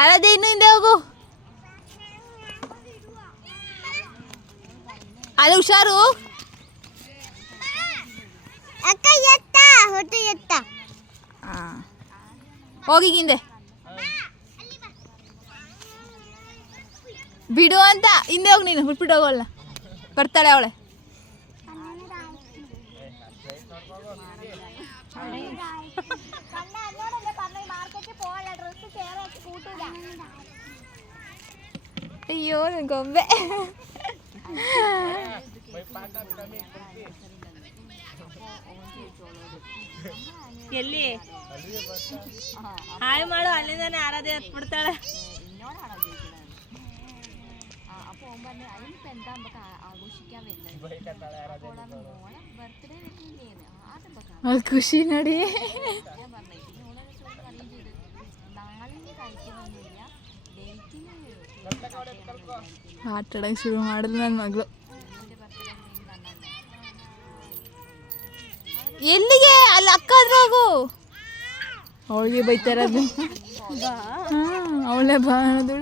ಅಲ್ಲದೆ ಇನ್ನು ಹಿಂದೆ ಹೋಗು. ಅಲ್ಲ ಹುಷಾರು. ಹೋಗಿ ಹಿಂದೆ ಬಿಡು ಅಂತ. ಹಿಂದೆ ಹೋಗಿ ನೀನು ಬಿಟ್ಬಿಟ್ಟು ಹೋಗೋಲ್ಲ. ಬರ್ತಾಳೆ ಅವಳೆ. ಅಯ್ಯೋ ಗೊಂಬೆ. ಎಲ್ಲಿ ಹಾಯ್ ಮಾಡು, ಅಲ್ಲಿಂದಾನೆ ಆರಾಧೆ ಹತ್ಬಿಡ್ತಾಳೆ. ಅದು ಖುಷಿ ನೋಡಿ. ಆಟ ಆಡೋಕೆ ಶುರು ಮಾಡಿದ್ಲು ನನ್ನ ಮಗಳು. ಎಲ್ಲಿಗೆ? ಅಲ್ಲಿ ಅಕ್ಕ ಆದ್ರೂ ಹೋಗು. ಅವಳಿಗೆ ಬೈತಾರದು. ಅವಳೇ ಬಾ ಅನ್ನೋದು.